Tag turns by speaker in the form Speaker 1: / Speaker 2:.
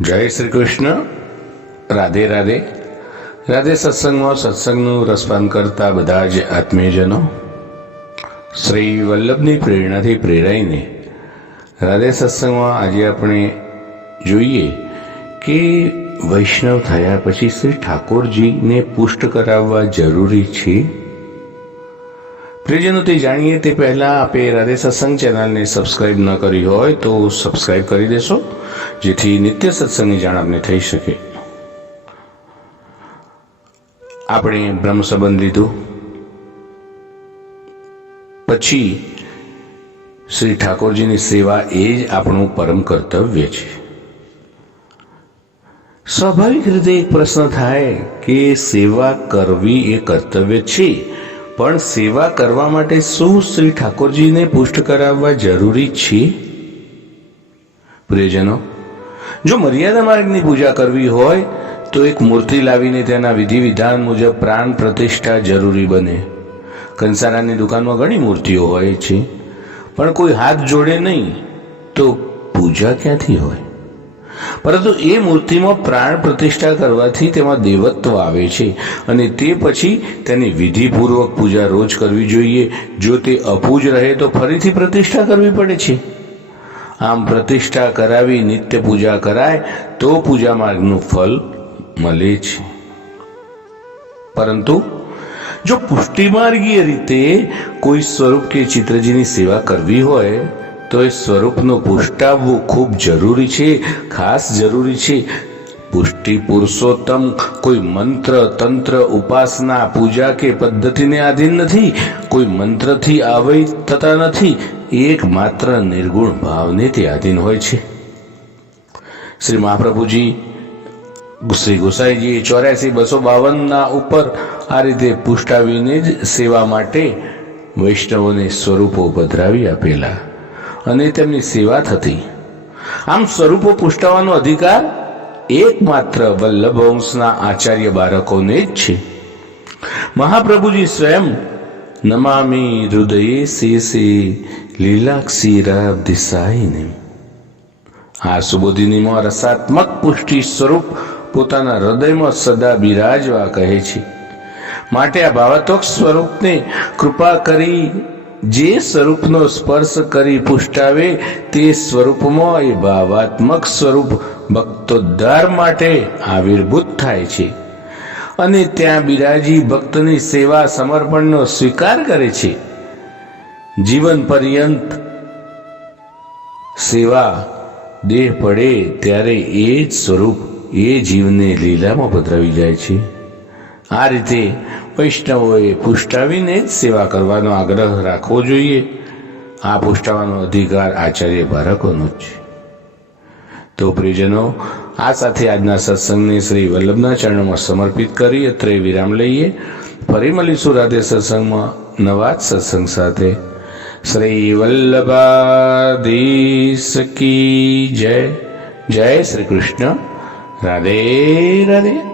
Speaker 1: જય શ્રી કૃષ્ણ રાધે રાધે. રાધે સત્સંગમાં સત્સંગનું રસપાન કરતા બધા જ આત્મીયજનો શ્રી વલ્લભની પ્રેરણાથી પ્રેરાઈને રાધે સત્સંગમાં આજે આપણે જોઈએ કે વૈષ્ણવ થયા પછી શ્રી ઠાકોરજીને પુષ્ટ કરાવવા જરૂરી છે પ્રિયજનો તે જાણીએ તે પહેલાં આપે રાધે સત્સંગ ચેનલને સબસ્ક્રાઈબ ન કરી હોય તો સબસ્ક્રાઈબ કરી દેશો, જેથી નિત્ય સત્સંગની જાણ આપને થઈ શકે. આપણે બ્રહ્મ સંબંધ લીધું. પછી શ્રી ઠાકોરજીની સેવા એ જ આપણું પરમ કર્તવ્ય છે. સ્વાભાવિક રીતે એક પ્રશ્ન થાય કે સેવા કરવી એ કર્તવ્ય છે પણ સેવા કરવા માટે શું શ્રી ઠાકોરજીને પુષ્ટ કરાવવા જરૂરી છે? પ્રિયજનો, જો મર્યાદા માર્ગની પૂજા કરવી હોય, તો એક મૂર્તિ લાવીને તેના વિધિ વિધાન મુજબ પ્રાણ પ્રતિષ્ઠા જરૂરી બને. કંસારાની દુકાનમાં ઘણી મૂર્તિઓ હોય છે, પણ કોઈ હાથ જોડે નહીં, તો પૂજા ક્યાંથી હોય? પરંતુ એ મૂર્તિમાં પ્રાણ પ્રતિષ્ઠા કરવાથી તેમાં દેવત્વ આવે છે અને તે પછી તેની વિધિપૂર્વક પૂજા રોજ કરવી જોઈએ. જો તે અપૂજ રહે તો ફરીથી પ્રતિષ્ઠા કરવી પડે છે. આમ પ્રતિષ્ઠા કરાવી નિત્ય પૂજા કરાય તો પૂજા માર્ગનું ફળ મળે છે. પરંતુ જો પુષ્ટિમાર્ગીય રીતે કોઈ સ્વરૂપ કે ચિત્રજીની સેવા કરવી હોય તો એ સ્વરૂપનું પુષ્ટાવવું ખૂબ જરૂરી છે, ખાસ જરૂરી છે. પુષ્ટિ પુરુષોત્તમ કોઈ મંત્ર, તંત્ર, ઉપાસના, પૂજા કે પદ્ધતિને આધીન નથી. કોઈ મંત્રથી આવય થતા નથી. એક માત્ર નિર્ગુણ ભાવને તે આધીન હોય છે. શ્રી મહાપ્રભુજી, શ્રી ગોસાઈજીએ ચોર્યાસી બસો બાવનના ઉપર આ રીતે પુષ્ટાવીને જ સેવા માટે વૈષ્ણવોને સ્વરૂપો પધરાવી આપેલા. અને તેમની સેવા થતી. આમ સ્વરૂપો પુષ્ટાવાનો અધિકાર એકમાત્ર વલ્લભ વંશના આચાર્ય બાળકોને જ છે. મહાપ્રભુજી સ્વયં, નમામી હૃદયે શેષે લીલાક્ષીરાબ દિશાઈને આ સુબોધિનીમાં રસાત્મક પુષ્ટિ સ્વરૂપ પોતાના હૃદયમાં સદા બિરાજવા કહે છે. માટે આ ભાવાત્મક સ્વરૂપને કૃપા કરી જે સ્વરૂપનો સ્પર્શ કરી પુષ્ટાવે તે સ્વરૂપમાં એ ભાવાત્મક સ્વરૂપ ભક્તોદ્ધાર માટે આવિર્ભૂત થાય છે. અને ત્યાં બિરાજી ભક્તની સેવા સમર્પણનો સ્વીકાર કરે છે. જીવન પર્યંત સેવા દેહ પડે ત્યારે એ જ સ્વરૂપ, એ જીવને લીલામાં પધરાવી જાય છે. આ રીતે વૈષ્ણવોએ પુષ્ટાવીને સેવા કરવાનો આગ્રહ રાખવો જોઈએ. આ પુષ્ટાવાનો અધિકાર આચાર્ય બાળકોનો છે. તો પ્રિયજનો, આ સાથે આજના સત્સંગને શ્રી વલ્લભના ચરણોમાં સમર્પિત કરી અત્રે વિરામ લઈએ. ફરી મળીશું રાધે સત્સંગમાં નવા જ સત્સંગ સાથે. શ્રી વલ્લભાધીશ કી જય. જય શ્રી કૃષ્ણ. રાધે રાધે.